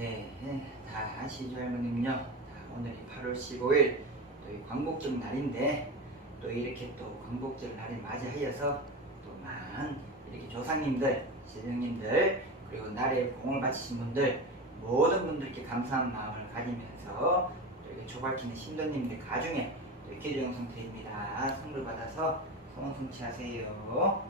네, 네, 다 아시죠 할머님은요. 오늘이 8월 15일 또이 광복절 날인데 또 이렇게 또 광복절 날을 맞이하여서 또 많은 이렇게 조상님들, 신령님들 그리고 나라에 공을 바치신 분들 모든 분들께 감사한 마음을 가지면서 이렇게 조발키는 신도님들 가중에 기도 영상 드립니다 선물 받아서 성원 성취하세요.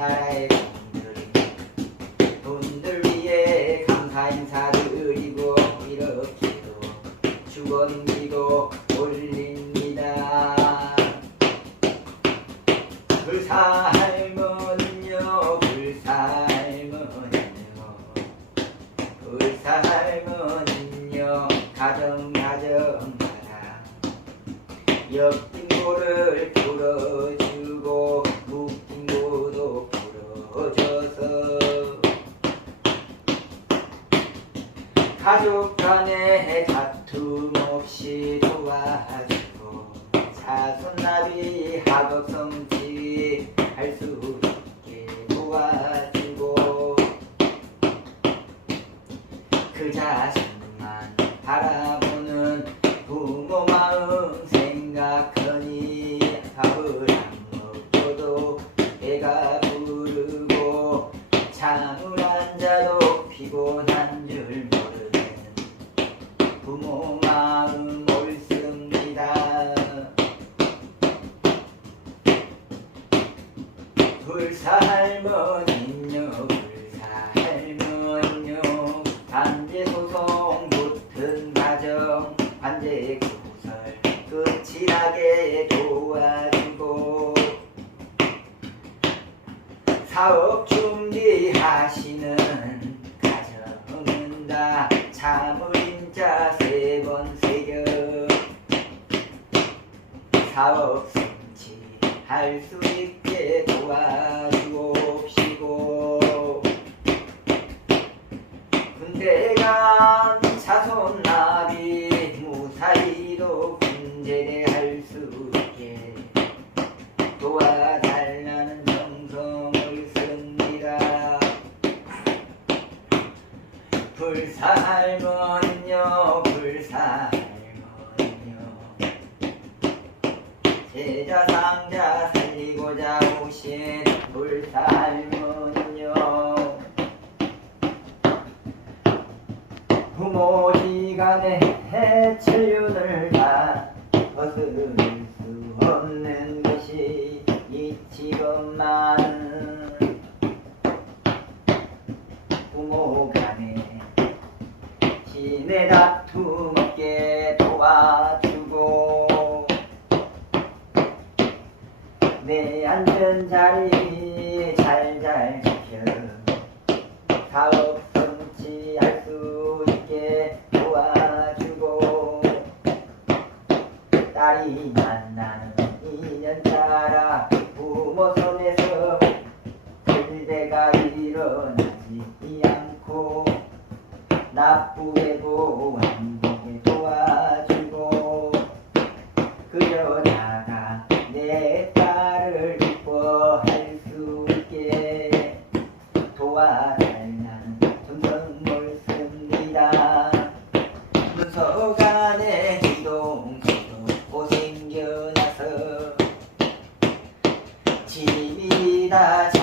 嗨 가족 간에 사업 준비하시는 가정은다. 자물인자 세 번 새겨 사업 성취할 수 있게 도와주옵시고. 군대 간 자손 인 的家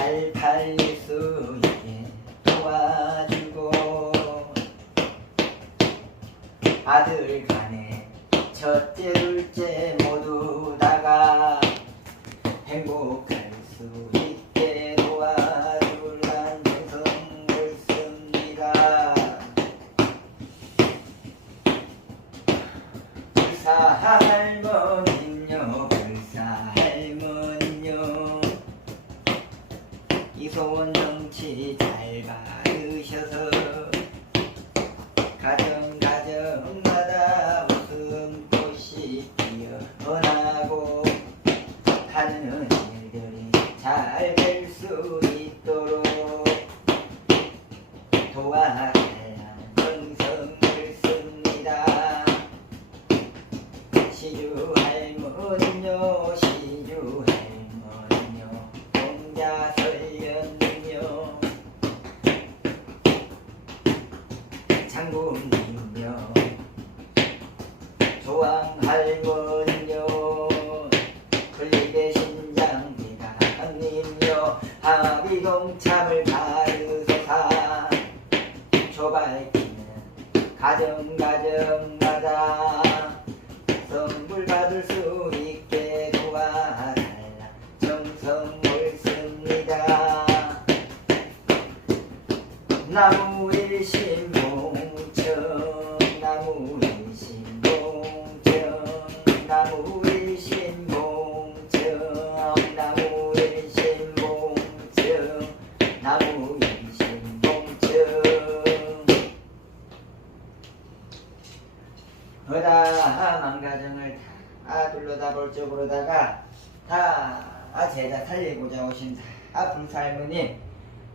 다 둘러다 볼 적으로다가 다 제자 살리고자 오신 다. 불살모님.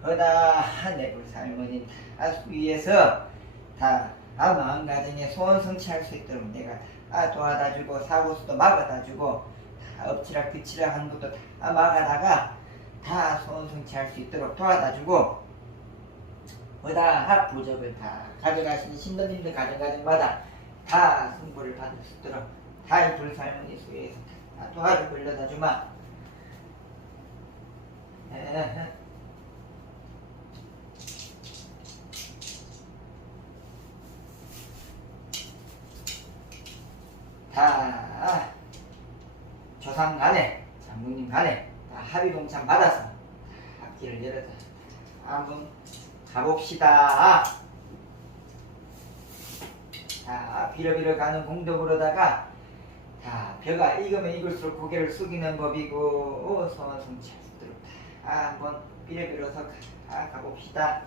그다 내 불살모님. 다 위에서 다 아, 마음가정에 소원 성취할 수 있도록 내가 다 도와다 주고 사고수도 막아다 주고 다 엎치락 뒤치락 하는 것도 다 막아다가 다 소원 성취할 수 있도록 도와다 주고 그다 부적을 다 가져가시는 신도님들 가정가정마다 다 승부를 받을 수 있도록 다이 불살머니 수에서 다 도와주고 일러다 주마 에헤. 다 조상 간에 장군님 간에 다 합의 동참 받아서 다 앞길을 열어다 한번 가봅시다. 다 빌어빌어 가는 공덕으로다가 다 벼가 익으면 익을수록 고개를 숙이는 법이고 어, 소원 성취할 수 있도록 다 한번 빌어빌어서 가, 가봅시다.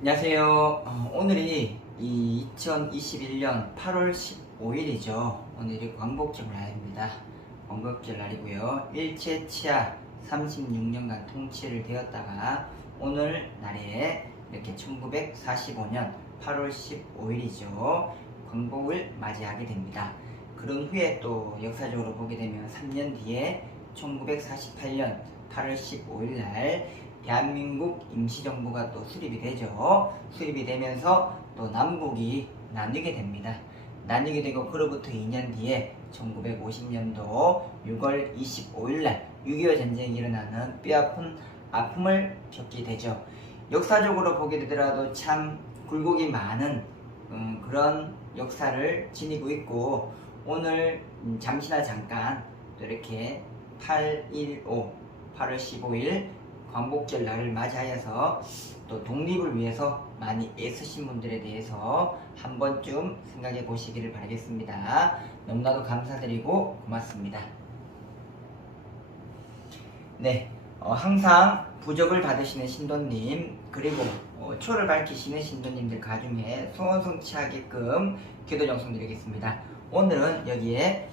안녕하세요. 어, 오늘이 이 2021년 8월 15일이죠. 오늘이 광복절 날입니다. 광복절 날이고요. 일제 치하 36년간 통치를 되었다가 오늘 날에 이렇게 1945년 8월 15일이죠. 광복을 맞이하게 됩니다. 그런 후에 또 역사적으로 보게 되면 3년 뒤에 1948년 8월 15일 날 대한민국 임시정부가 또 수립이 되죠. 수립이 되면서 또 남북이 나뉘게 됩니다. 나뉘게 되고 그로부터 2년 뒤에 1950년도 6월 25일 날 6.25 전쟁이 일어나는 뼈아픈 아픔을 겪게 되죠. 역사적으로 보게 되더라도 참 굴곡이 많은 음, 그런 역사를 지니고 있고 오늘 음, 잠시나 잠깐 또 이렇게 815 8월 15일 광복절 날을 맞이하여서 또 독립을 위해서 많이 애쓰신 분들에 대해서 한 번쯤 생각해 보시기를 바라겠습니다. 너무나도 감사드리고 고맙습니다. 네, 어, 항상 부적을 받으시는 신도님 그리고 어, 초를 밝히시는 신도님들 가중에 소원 성취하게끔 기도 정성 드리겠습니다. 오늘은 여기에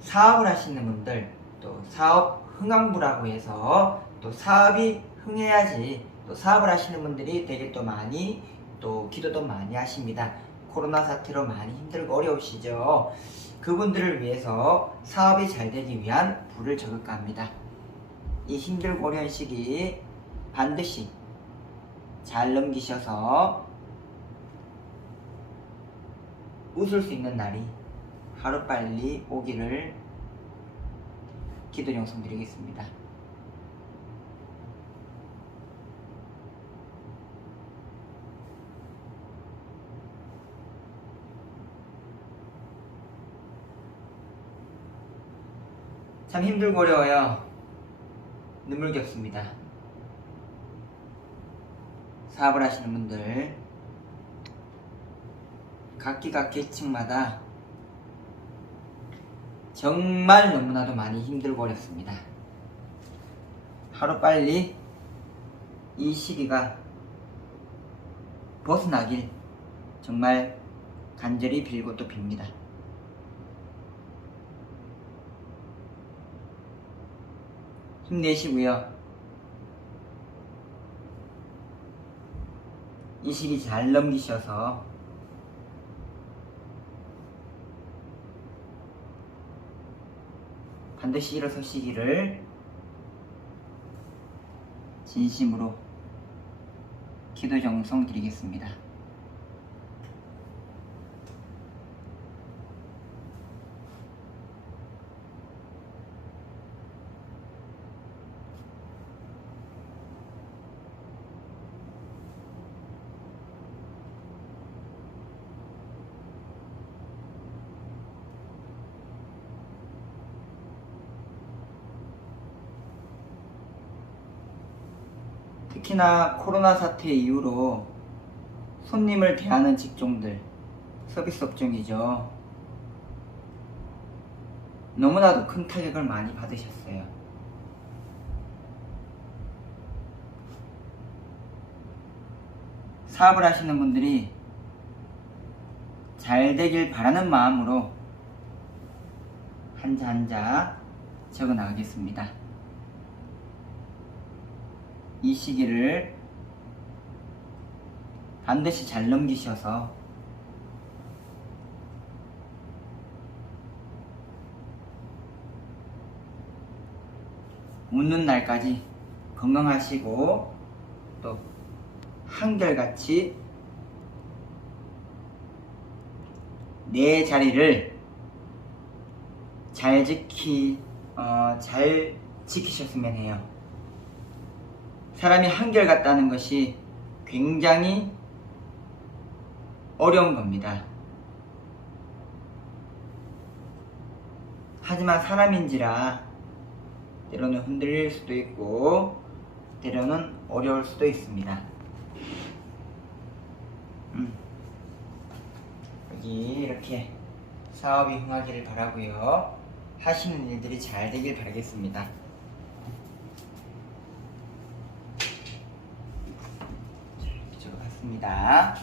사업을 하시는 분들 또 사업 흥황부라고 해서 또 사업이 흥해야지 또 사업을 하시는 분들이 되게 또 많이 또 기도도 많이 하십니다. 코로나 사태로 많이 힘들고 어려우시죠. 그분들을 위해서 사업이 잘 되기 위한 불을 적을까 합니다. 이 힘들고 어려운 시기 반드시 잘 넘기셔서 웃을 수 있는 날이 하루빨리 오기를 기도 영성 드리겠습니다. 참 힘들고 어려워요. 눈물겹습니다. 사업을 하시는 분들 각기각 계층마다 정말 너무나도 많이 힘들고 어렵습니다. 하루빨리 이 시기가 벗어나길 정말 간절히 빌고 또 빕니다. 힘내시고요. 이 시기 잘 넘기셔서 반드시 일어서시기를 진심으로 기도 정성 드리겠습니다. 특히나 코로나 사태 이후로 손님을 대하는 직종들, 서비스 업종이죠. 너무나도 큰 타격을 많이 받으셨어요. 사업을 하시는 분들이 잘 되길 바라는 마음으로 한자 한자 적어 나가겠습니다. 이 시기를 반드시 잘 넘기셔서 웃는 날까지 건강하시고 또 한결같이 내 자리를 잘 지키 어, 잘 지키셨으면 해요. 사람이 한결같다는 것이 굉장히 어려운 겁니다. 하지만 사람인지라 때로는 흔들릴 수도 있고 때로는 어려울 수도 있습니다. 음. 여기 이렇게 사업이 흥하기를 바라고요. 하시는 일들이 잘 되길 바라겠습니다. 적어봤습니다.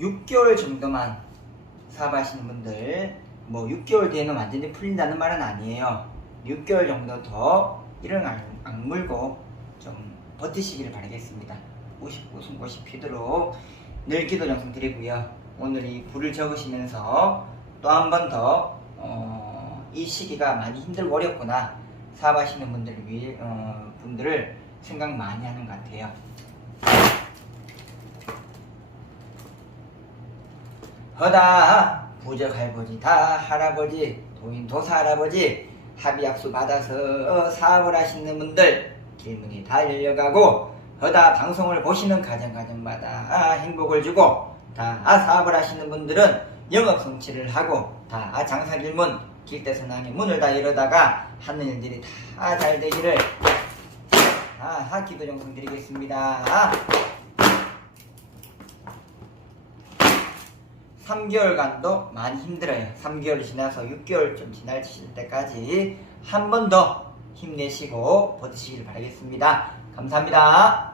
육개월 정도만 사업하시는 분들 뭐 6개월 뒤에는 완전히 풀린다는 말은 아니에요. 6개월 정도 더 이런 악, 악물고 좀 버티시기를 바라겠습니다. 오십고 숨고시 피도록 늘 기도 정성 드리고요. 오늘 이 불을 적으시면서 또 한 번더 어, 이 시기가 많이 힘들고 어렵구나 사업하시는 분들 위해 어, 분들을 생각 많이 하는 것 같아요. 허다 부적 할아버지 다 할아버지 도인 도사 할아버지 합의 약수 받아서 사업을 하시는 분들 질문이 다 열려가고 허다 방송을 보시는 가정가정마다 행복을 주고 다 사업을 하시는 분들은 영업 성취를 하고 다 장사 질문 길대선왕의 문을 다 열어다가 하는 일들이 다 잘 되기를 다 기도 정성 드리겠습니다. 3개월간도 많이 힘들어요. 3개월 지나서 6개월 좀 지나실 때까지 한 번 더 힘내시고 버티시길 바라겠습니다. 감사합니다.